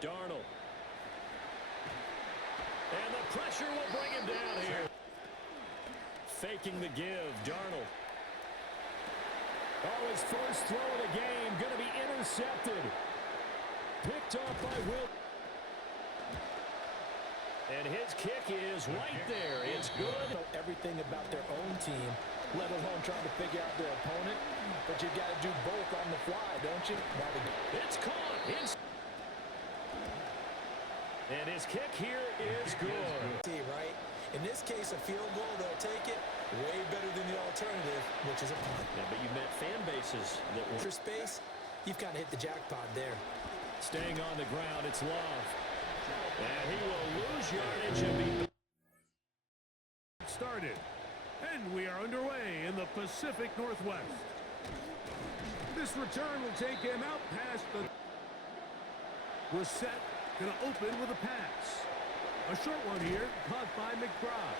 Darnold. And the pressure will bring him down here. Faking the give, Darnold. Oh, his first throw of the game going to be intercepted. Picked off by Will. And his kick is right there. It's good. Know everything about their own team, let alone trying to figure out their opponent. But you got to do both on the fly, don't you? It's caught. And his kick here is good. See, right? In this case, a field goal, they'll take it. Way better than the alternative, which is a punt. Yeah, but you met fan bases that were for space. You've kind of hit the jackpot there. Staying on the ground, it's Love. And he will lose yardage and be started. And we are underway in the Pacific Northwest. This return will take him out past the Brissett, going to open with a pass. A short one here, caught by McBride.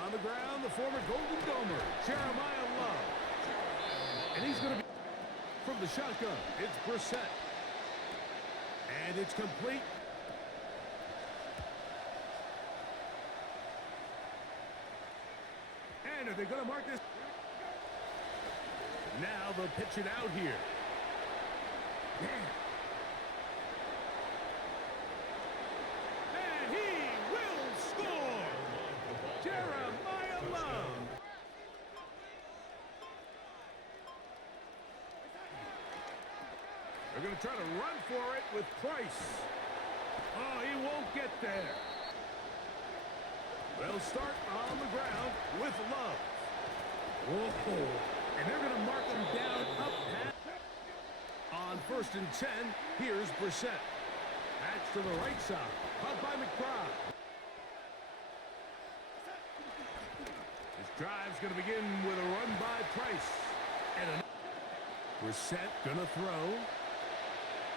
On the ground, the former Golden Domer, Jeremiah Love. And he's going to be from the shotgun. It's Brissett. And it's complete. And are they going to mark this? Now they'll pitch it out here. And he will score. Jeremiah Love. They're going to try to run for it with Price. Oh, he won't get there. They'll start on the ground with Love. Whoa. And they're going to mark him down up past. On 1st and 10, here's Brissett. That's to the right side. Caught by McBride. This drive's going to begin with a run by Price. And Brissett going to throw.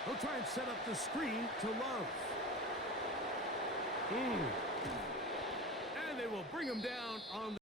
He'll try and set up the screen to Love. And they will bring him down on the